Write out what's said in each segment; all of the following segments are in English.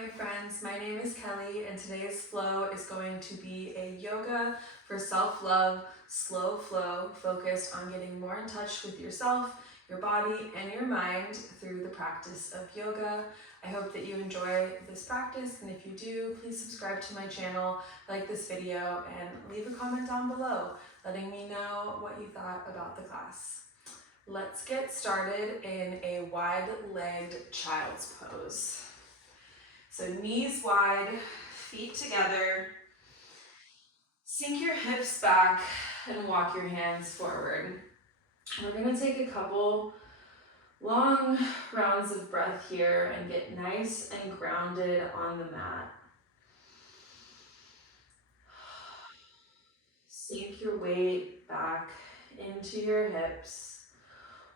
my friends, my name is Kelly and today's flow is going to be a yoga for self-love, slow flow focused on getting more in touch with yourself, your body, and your mind through the practice of yoga. I hope that you enjoy this practice, and if you do, please subscribe to my channel, like this video, and leave a comment down below letting me know what you thought about the class. Let's get started in a wide-legged child's pose. So knees wide, feet together. Sink your hips back and walk your hands forward. We're gonna take a couple long rounds of breath here and get nice and grounded on the mat. Sink your weight back into your hips.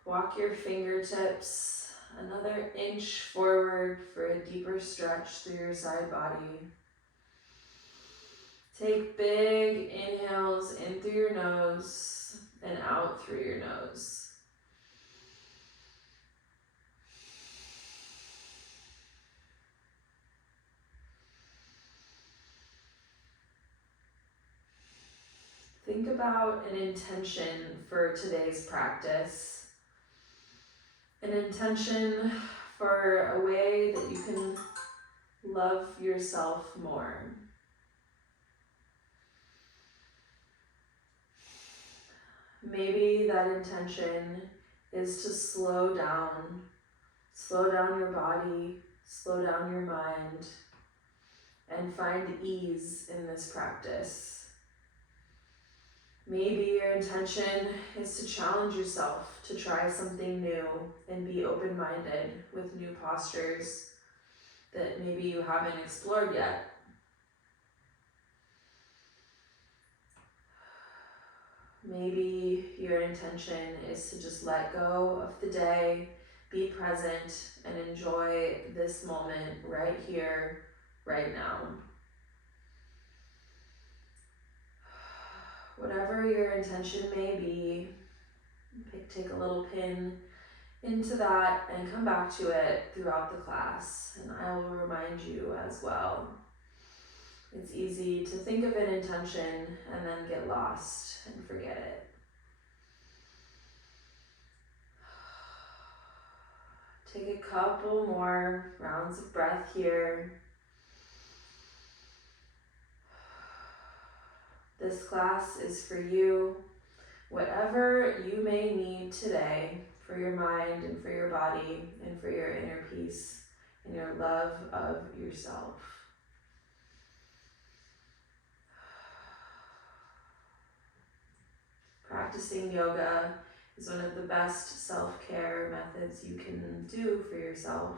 Walk your fingertips another inch forward for a deeper stretch through your side body. Take big inhales in through your nose and out through your nose. Think about an intention for today's practice. An intention for a way that you can love yourself more. Maybe that intention is to slow down your body, slow down your mind, and find ease in this practice. Maybe your intention is to challenge yourself to try something new and be open-minded with new postures that maybe you haven't explored yet. Maybe your intention is to just let go of the day, be present, and enjoy this moment right here, right now. Whatever your intention may be, take a little pin into that and come back to it throughout the class, and I will remind you as well. It's easy to think of an intention and then get lost and forget it. Take a couple more rounds of breath here. This class is for you. Whatever you may need today for your mind and for your body and for your inner peace and your love of yourself. Practicing yoga is one of the best self-care methods you can do for yourself.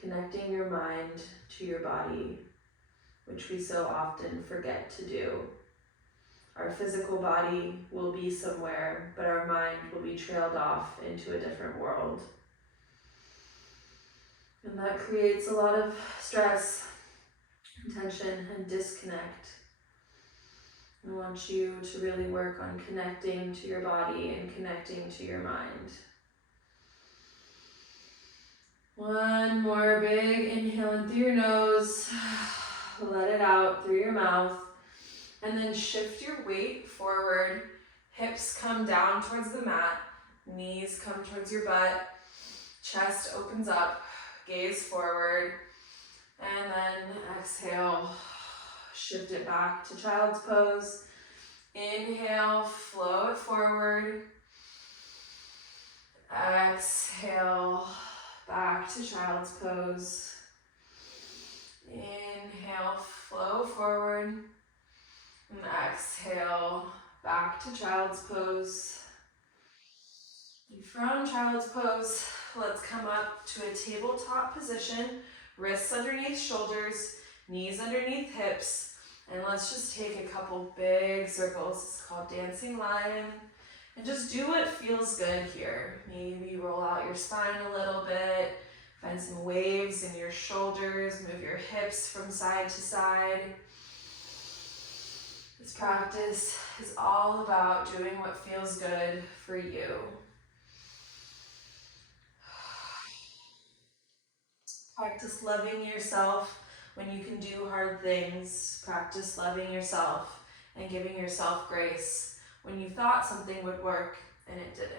Connecting your mind to your body, which we so often forget to do. Our physical body will be somewhere, but our mind will be trailed off into a different world. And that creates a lot of stress, tension, and disconnect. I want you to really work on connecting to your body and connecting to your mind. One more big inhale in through your nose. Let it out through your mouth. And then shift your weight forward. Hips come down towards the mat. Knees come towards your butt. Chest opens up. Gaze forward. And then exhale. Shift it back to child's pose. Inhale, flow it forward. Exhale, back to child's pose. Inhale, flow forward. And exhale, back to child's pose. And from child's pose, let's come up to a tabletop position. Wrists underneath shoulders, knees underneath hips. And let's just take a couple big circles. It's called dancing lion. And just do what feels good here. Maybe roll out your spine a little bit. Find some waves in your shoulders. Move your hips from side to side. This practice is all about doing what feels good for you. Practice loving yourself when you can do hard things. Practice loving yourself and giving yourself grace when you thought something would work and it didn't.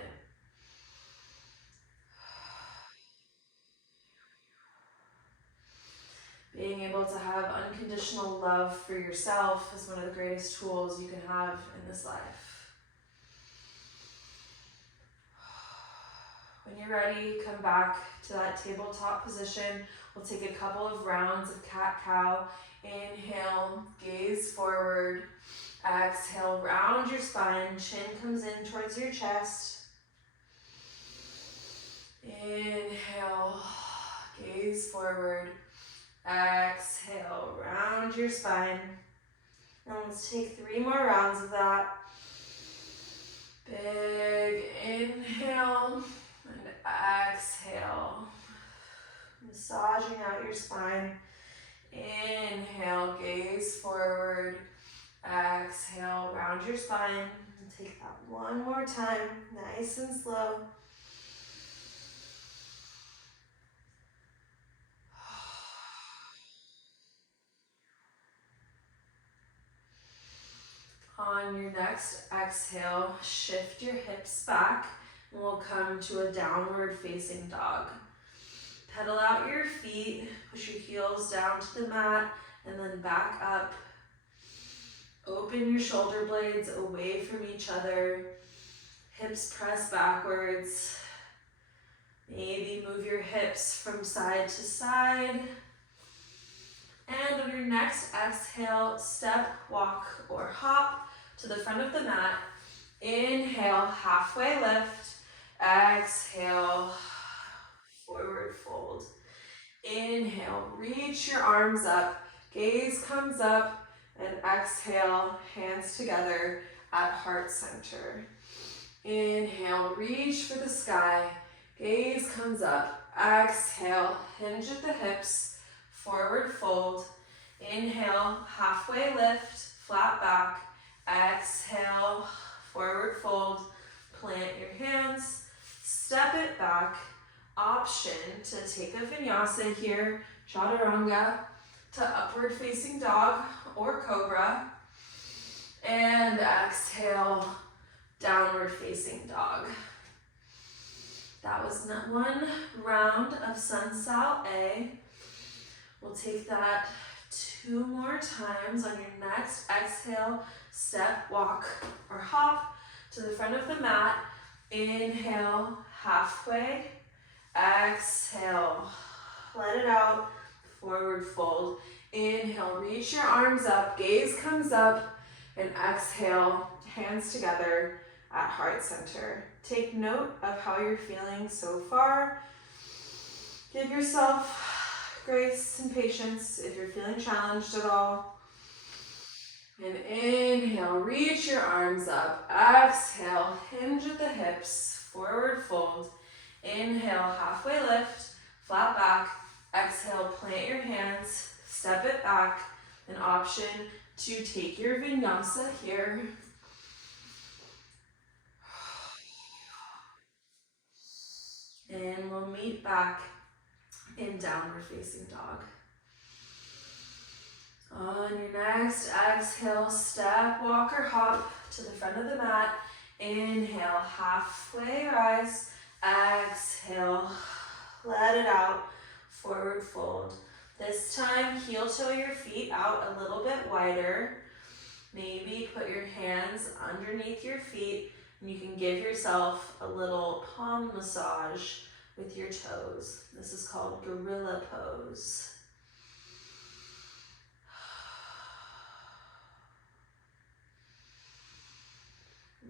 Being able to have unconditional love for yourself is one of the greatest tools you can have in this life. When you're ready, come back to that tabletop position. We'll take a couple of rounds of cat-cow. Inhale, gaze forward. Exhale, round your spine. Chin comes in towards your chest. Inhale, gaze forward. Exhale, round your spine. And let's take 3 more rounds of that. Big inhale and exhale. Massaging out your spine. Inhale, gaze forward. Exhale, round your spine. And take that one more time, nice and slow. On your next exhale, shift your hips back and we'll come to a downward facing dog. Pedal out your feet, push your heels down to the mat and then back up. Open your shoulder blades away from each other. Hips press backwards. Maybe move your hips from side to side. And on your next exhale, step, walk, or hop to the front of the mat. Inhale, halfway lift. Exhale, forward fold. Inhale, reach your arms up. Gaze comes up. And exhale, hands together at heart center. Inhale, reach for the sky. Gaze comes up. Exhale, hinge at the hips. Forward fold. Inhale, halfway lift, flat back. Exhale, forward fold. Plant your hands, step it back. Option to take a vinyasa here, chaturanga, to upward facing dog or cobra. And exhale, downward facing dog. That was one round of Sun Sal A. We'll take that 2 more times. On your next exhale, step, walk, or hop to the front of the mat. Inhale, halfway. Exhale, let it out, forward fold. Inhale, reach your arms up, gaze comes up, and exhale, hands together at heart center. Take note of how you're feeling so far. Give yourself grace and patience if you're feeling challenged at all. And inhale, reach your arms up. Exhale, hinge at the hips, forward fold. Inhale, halfway lift, flat back. Exhale, plant your hands, step it back. An option to take your vinyasa here. And we'll meet back in downward facing dog. On your next exhale, step, walk, or hop to the front of the mat. Inhale, halfway rise. Exhale, let it out, forward fold. This time, heel toe your feet out a little bit wider. Maybe put your hands underneath your feet and you can give yourself a little palm massage with your toes. This is called gorilla pose.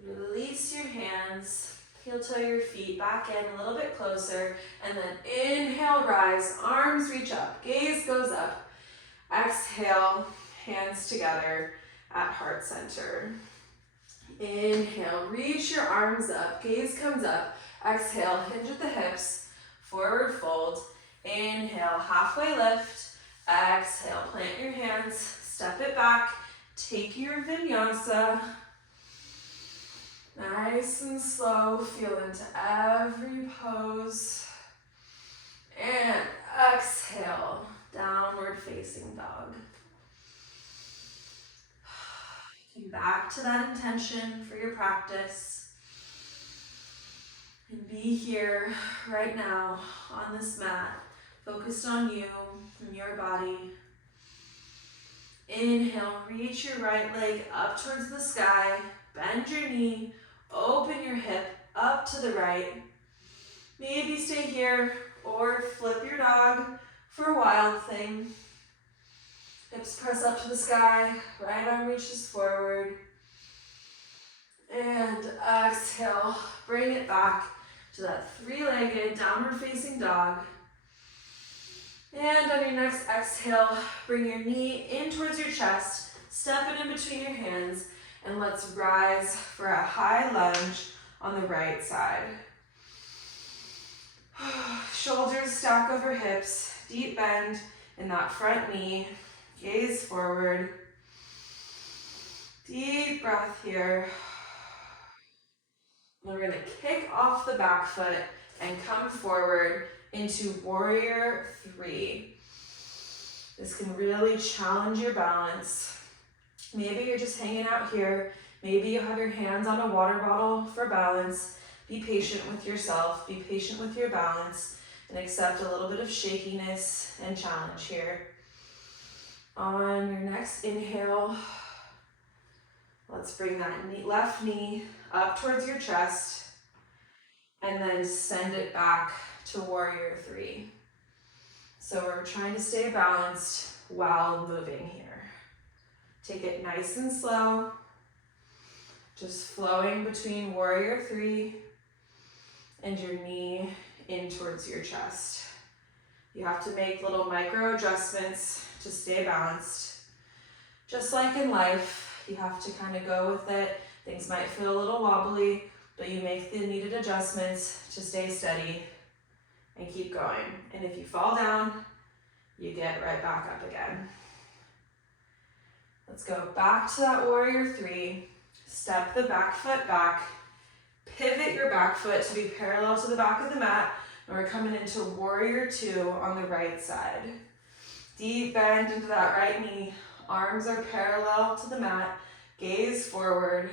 Release your hands. Heel toe your feet back in a little bit closer, and then inhale, rise, arms reach up, gaze goes up. Exhale, hands together at heart center. Inhale, reach your arms up, gaze comes up. Exhale, hinge at the hips, forward fold. Inhale, halfway lift. Exhale, plant your hands, step it back, take your vinyasa. Nice and slow, feel into every pose. And exhale, downward facing dog. Come back to that intention for your practice. And be here right now on this mat, focused on you and your body. Inhale, reach your right leg up towards the sky, bend your knee, open your hip up to the right. Maybe stay here or flip your dog for a wild thing. Hips press up to the sky, right arm reaches forward. And exhale, bring it back to that three-legged downward facing dog. And on your next exhale, bring your knee in towards your chest, step it in between your hands, and let's rise for a high lunge on the right side. Shoulders stack over hips, deep bend in that front knee, gaze forward. Deep breath here. And we're gonna kick off the back foot and come forward into warrior three. This can really challenge your balance. Maybe you're just hanging out here. Maybe you have your hands on a water bottle for balance. Be patient with yourself, be patient with your balance, and accept a little bit of shakiness and challenge here. On your next inhale, let's bring that left knee up towards your chest and then send it back to warrior three. So we're trying to stay balanced while moving here. Take it nice and slow, just flowing between warrior three and your knee in towards your chest. You have to make little micro adjustments to stay balanced. Just like in life, you have to kind of go with it. Things might feel a little wobbly, but you make the needed adjustments to stay steady and keep going. And if you fall down, you get right back up again. Let's go back to that warrior three. Step the back foot back. Pivot your back foot to be parallel to the back of the mat. And we're coming into warrior two on the right side. Deep bend into that right knee. Arms are parallel to the mat. Gaze forward.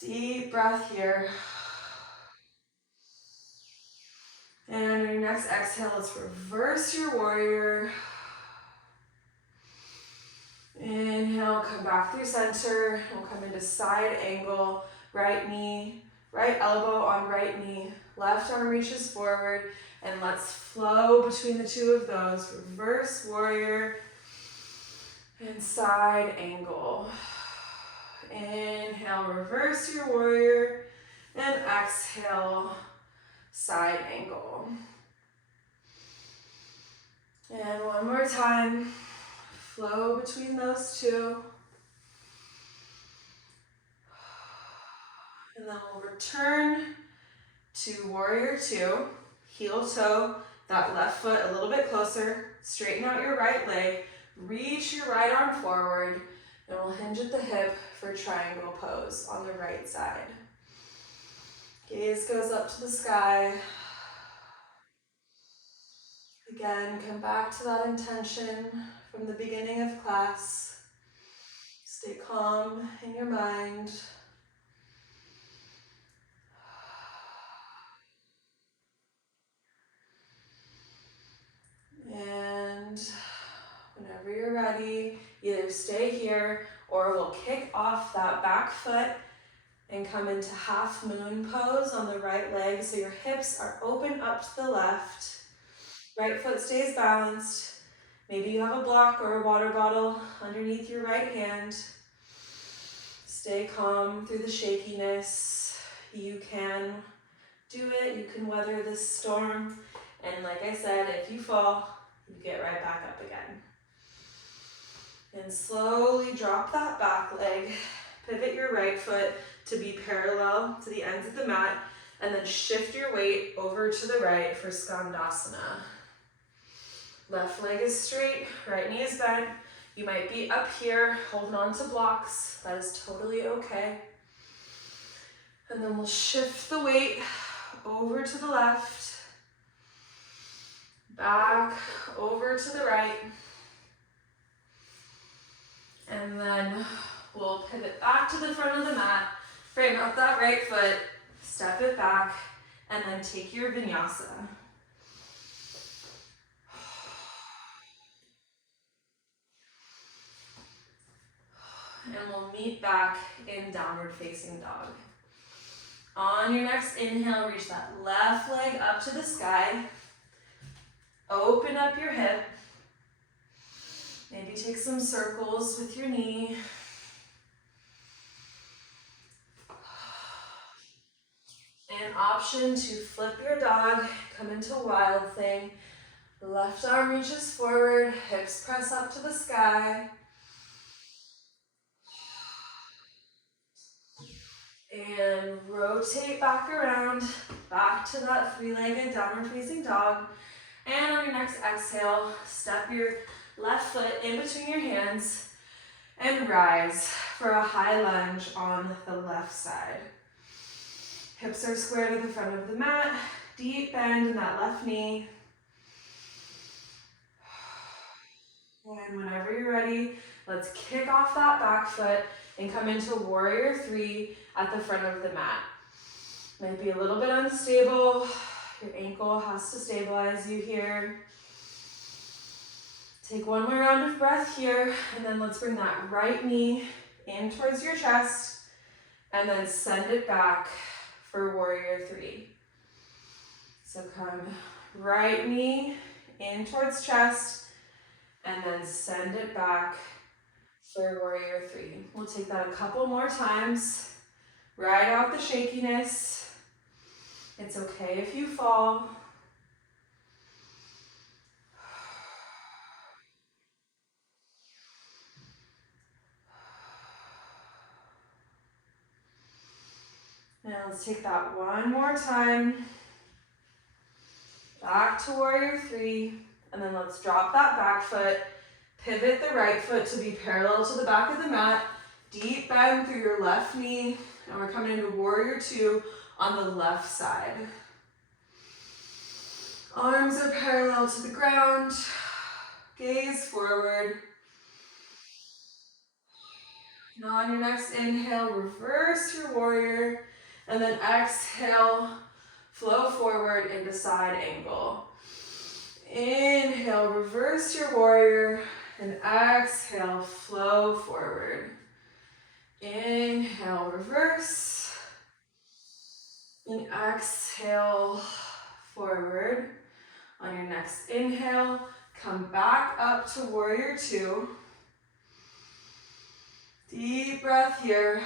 Deep breath here. And on your next exhale, let's reverse your warrior. Inhale, come back through center. We'll come into side angle, right knee, right elbow on right knee, left arm reaches forward, and let's flow between the two of those. Reverse warrior and side angle. Inhale, reverse your warrior, and exhale, side angle. And one more time, flow between those two. And then we'll return to warrior two, heel toe, that left foot a little bit closer, straighten out your right leg, reach your right arm forward, and we'll hinge at the hip for triangle pose on the right side. Gaze goes up to the sky. Again, come back to that intention from the beginning of class. Stay calm in your mind. And whenever you're ready, either stay here or we'll kick off that back foot and come into half moon pose on the right leg. So your hips are open up to the left. Right foot stays balanced. Maybe you have a block or a water bottle underneath your right hand. Stay calm through the shakiness. You can do it. You can weather this storm. And like I said, if you fall, you get right back up again. And slowly drop that back leg. Pivot your right foot to be parallel to the ends of the mat. And then shift your weight over to the right for Skandasana. Left leg is straight, right knee is bent. You might be up here holding on to blocks. That is totally okay. And then we'll shift the weight over to the left. back over to the right. And then we'll pivot back to the front of the mat, frame up that right foot, step it back, and then take your vinyasa. And we'll meet back in downward facing dog. On your next inhale, reach that left leg up to the sky. Open up your hip. Maybe take some circles with your knee. An option to flip your dog, come into wild thing. Left arm reaches forward, hips press up to the sky. And rotate back around, back to that three-legged downward facing dog. And on your next exhale, step your left foot in between your hands and rise for a high lunge on the left side. Hips are square to the front of the mat, deep bend in that left knee. And whenever you're ready, let's kick off that back foot and come into warrior three at the front of the mat. Might be a little bit unstable. Your ankle has to stabilize you here. Take one more round of breath here, and then let's bring that right knee in towards your chest, and then send it back for warrior three. So come right knee in towards chest, and then send it back for warrior three. We'll take that a couple more times. Ride out the shakiness. It's okay if you fall. Now let's take that one more time. Back to warrior three, and then let's drop that back foot. Pivot the right foot to be parallel to the back of the mat. Deep bend through your left knee, and we're coming into warrior two on the left side. Arms are parallel to the ground. Gaze forward. Now on your next inhale, reverse your warrior, and then exhale, flow forward into side angle. Inhale, reverse your warrior, and exhale, flow forward. Inhale, reverse, and exhale, forward. On your next inhale, come back up to warrior two. Deep breath here.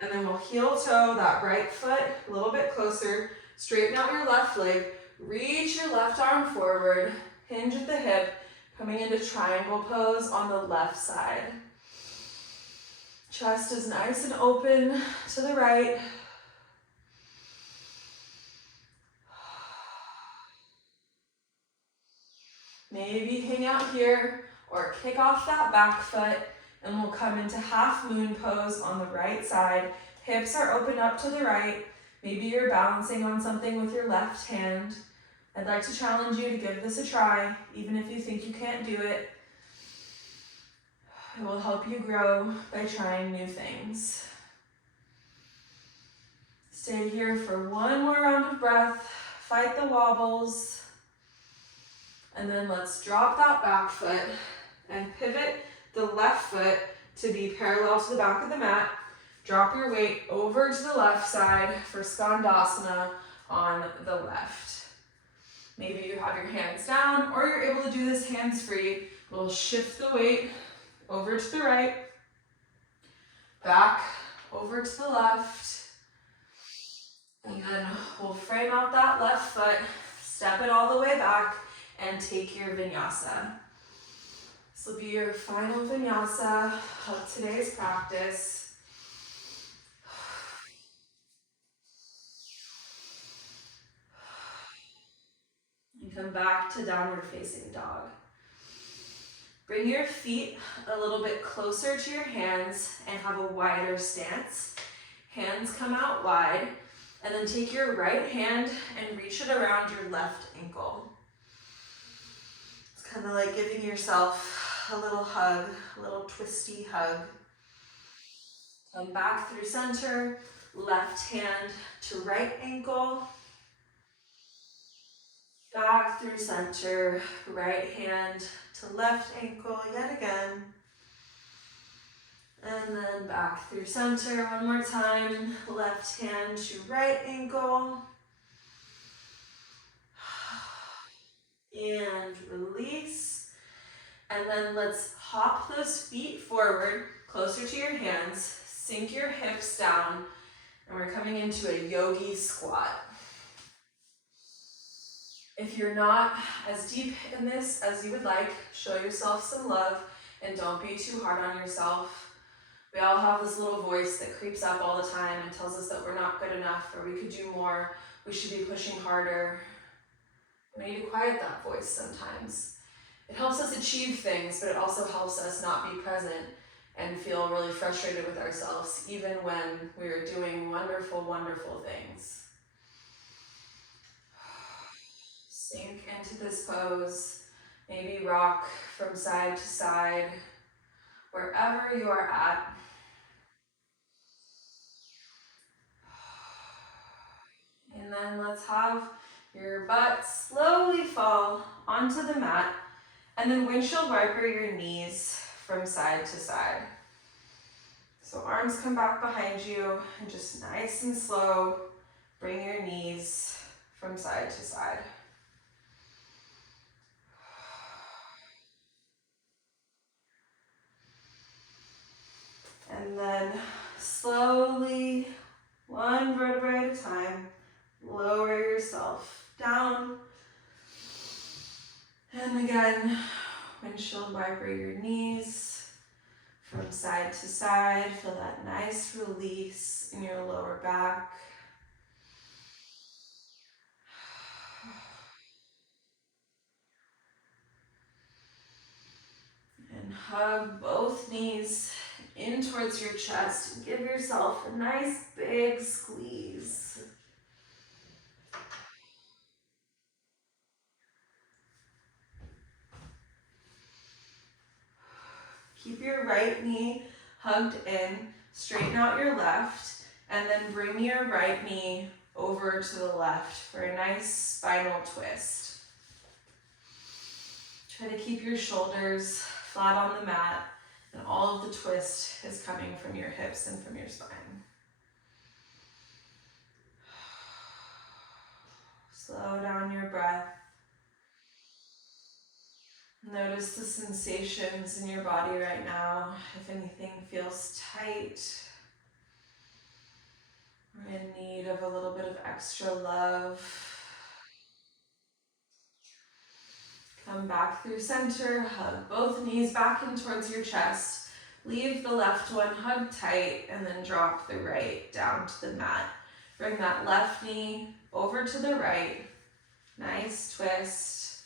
And then we'll heel toe that right foot a little bit closer. Straighten out your left leg. Reach your left arm forward. Hinge at the hip. Coming into triangle pose on the left side. Chest is nice and open to the right. Maybe hang out here or kick off that back foot, and we'll come into half moon pose on the right side. Hips are open up to the right. Maybe you're balancing on something with your left hand. I'd like to challenge you to give this a try, even if you think you can't do it. It will help you grow by trying new things. Stay here for one more round of breath. Fight the wobbles. And then let's drop that back foot and pivot the left foot to be parallel to the back of the mat. Drop your weight over to the left side for Skandasana on the left. Maybe you have your hands down, or you're able to do this hands-free. We'll shift the weight over to the right, back over to the left, and then we'll frame out that left foot, step it all the way back, and take your vinyasa. This will be your final vinyasa of today's practice. And come back to downward facing dog. Bring your feet a little bit closer to your hands and have a wider stance. Hands come out wide, And then take your right hand and reach it around your left ankle. It's kind of like giving yourself a little hug, a little twisty hug. Come back through center, left hand to right ankle. Back through center, right hand to left ankle yet again. And then back through center one more time, left hand to right ankle. And release. And then let's hop those feet forward, closer to your hands, sink your hips down, and we're coming into a yogi squat. If you're not as deep in this as you would like, show yourself some love and don't be too hard on yourself. We all have this little voice that creeps up all the time and tells us that we're not good enough or we could do more, we should be pushing harder. We need to quiet that voice sometimes. It helps us achieve things, but it also helps us not be present and feel really frustrated with ourselves, even when we are doing wonderful, wonderful things. Sink into this pose. Maybe rock from side to side, wherever you are at. And then let's have your butt slowly fall onto the mat, and then windshield wiper your knees from side to side. So arms come back behind you, and just nice and slow, bring your knees from side to side. And then slowly, one vertebrae at a time, lower yourself down. And again, windshield wiper your knees from side to side. Feel that nice release in your lower back. And hug both knees in towards your chest and give yourself a nice big squeeze. Keep your right knee hugged in, straighten out your left, and then bring your right knee over to the left for a nice spinal twist. Try to keep your shoulders flat on the mat, and all of the twist is coming from your hips and from your spine. Slow down your breath. Notice the sensations in your body right now. If anything feels tight, or in need of a little bit of extra love. Come back through center, hug both knees back in towards your chest. Leave the left one hugged tight, and then drop the right down to the mat. Bring that left knee over to the right. Nice twist.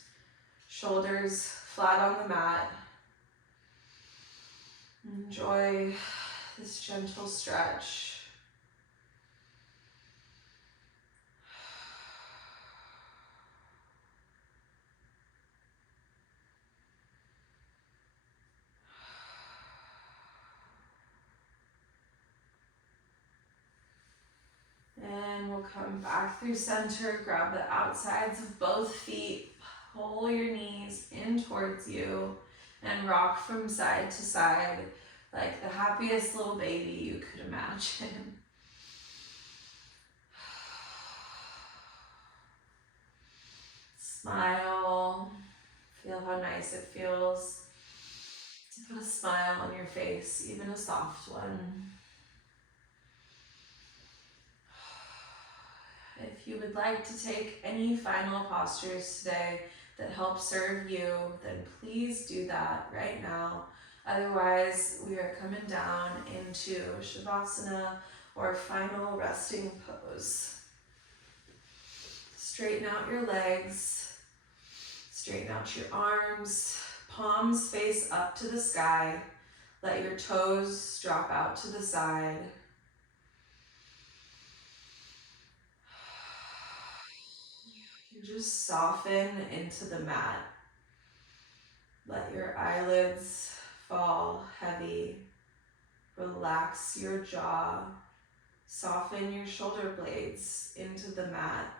Shoulders flat on the mat. Enjoy this gentle stretch. And we'll come back through center, grab the outsides of both feet, pull your knees in towards you, and rock from side to side like the happiest little baby you could imagine. Smile. Feel how nice it feels to put a smile on your face, even a soft one. If you would like to take any final postures today that help serve you, then please do that right now. Otherwise, we are coming down into Shavasana, or final resting pose. Straighten out your legs, straighten out your arms, palms face up to the sky. Let your toes drop out to the side. Just soften into the mat. Let your eyelids fall heavy. Relax your jaw. Soften your shoulder blades into the mat.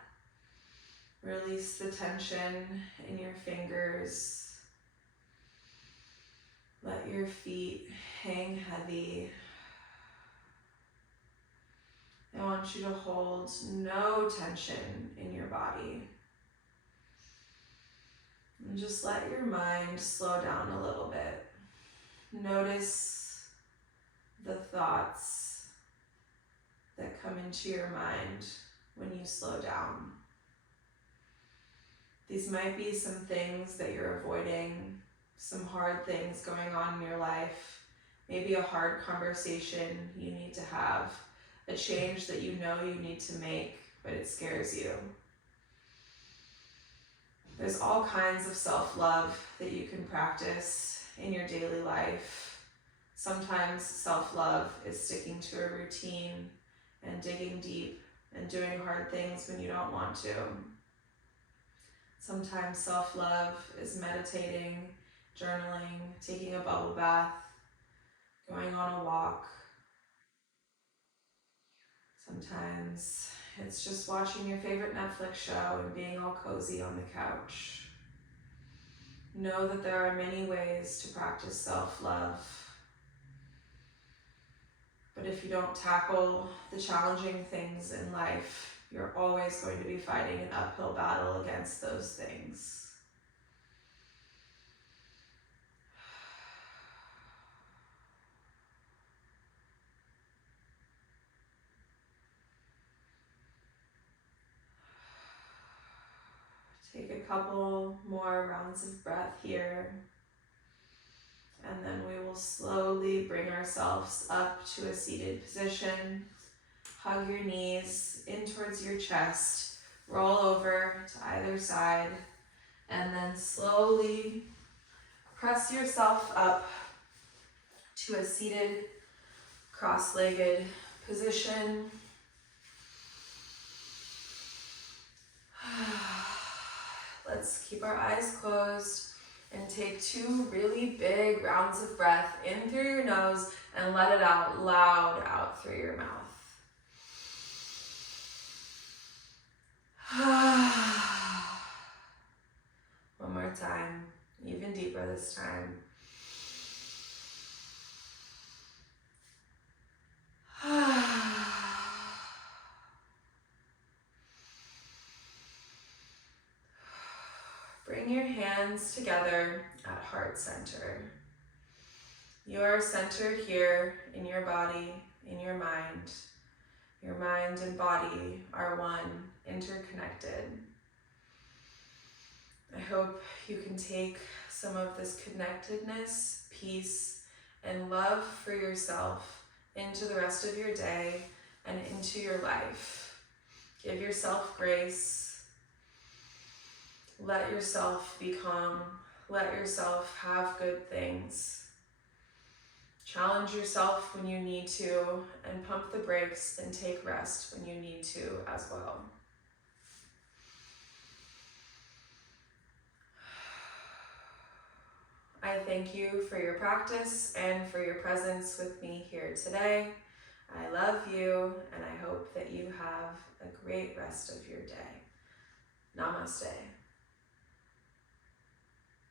Release the tension in your fingers. Let your feet hang heavy. I want you to hold no tension in your body. And just let your mind slow down a little bit. Notice the thoughts that come into your mind when you slow down. These might be some things that you're avoiding, some hard things going on in your life, maybe a hard conversation you need to have, a change that you know you need to make, but it scares you. There's all kinds of self-love that you can practice in your daily life. Sometimes self-love is sticking to a routine and digging deep and doing hard things when you don't want to. Sometimes self-love is meditating, journaling, taking a bubble bath, going on a walk. Sometimes it's just watching your favorite Netflix show and being all cozy on the couch. Know that there are many ways to practice self-love. But if you don't tackle the challenging things in life, you're always going to be fighting an uphill battle against those things. Take a couple more rounds of breath here. And then we will slowly bring ourselves up to a seated position. Hug your knees in towards your chest. Roll over to either side. And then slowly press yourself up to a seated, cross-legged position. Let's keep our eyes closed and take 2 really big rounds of breath in through your nose and let it out loud out through your mouth. One more time, even deeper this time. Bring your hands together at heart center. You are centered here in your body, in your mind. Your mind and body are one, interconnected. I hope you can take some of this connectedness, peace, and love for yourself into the rest of your day and into your life. Give yourself grace. Let yourself be calm. Let yourself have good things. Challenge yourself when you need to, and pump the brakes and take rest when you need to as well. I thank you for your practice and for your presence with me here today. I love you, and I hope that you have a great rest of your day. Namaste.